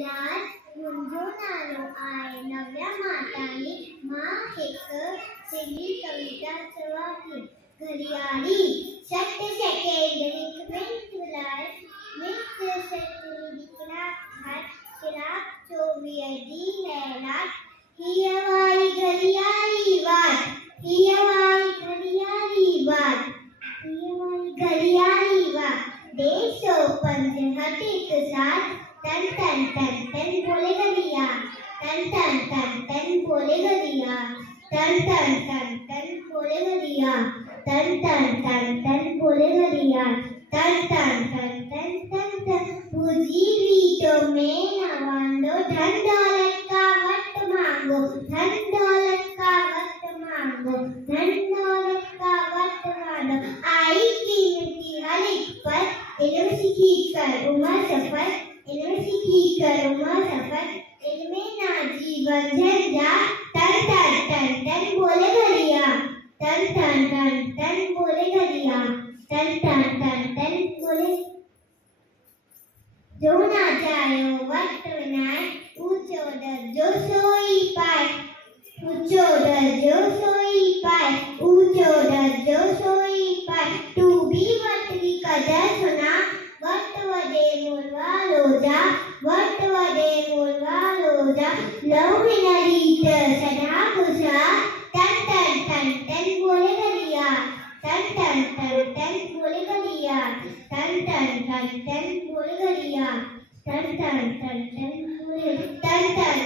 वेळात गुंजून आलो आहे नव्या माताने एक सिंधी कविताचं वाक्य घरी आली सत्य सेकंड रिकमेंट तुलाय मित्र शत्रू दिकरा हात केला चोवियदी लैलात ही हमारी घरी आली बात ही हमारी घरी आली बात ही हमारी घरी आली बात देश पंच हटे के साथ तन तन तन तन बोलेगा दिया तन तन तन तन बोलेगा दिया तन तन तन तन बोलेगा दिया तन तन तन तन बोलेगा दिया तन तन तन तन तन तन पूजीवी तो मैं नवांदो धन दौलत का वक्त मांगो धन दौलत का वक्त मांगो धन दौलत का वक्त मांगो आई कीमती हर एक पर इल्म सीखी कर उम्र सफर इल्म सीखी कर उम्र सफर इल्म ना जीवन झंझा तन तन तन तन बोले घड़िया तन तन तन तन बोले घड़िया तन तन तन तन बोले जो ना जायो वक्त बनाए ऊंचो दर्जो सोई पाए ऊंचो दर्जो सोई पाए ऊंचो दर्जो सोई पाए तू भी वक्त की कदर सुना वक्त वदे मोलवा लोजा वक्त वदे मोलवा लोजा लव मिना रीत सदा खुशा तन तन तन तन बोले गलिया तन तन तन तन बोले गलिया तन तन तन तन बोले गलिया तन तन तन तन बोले तन तन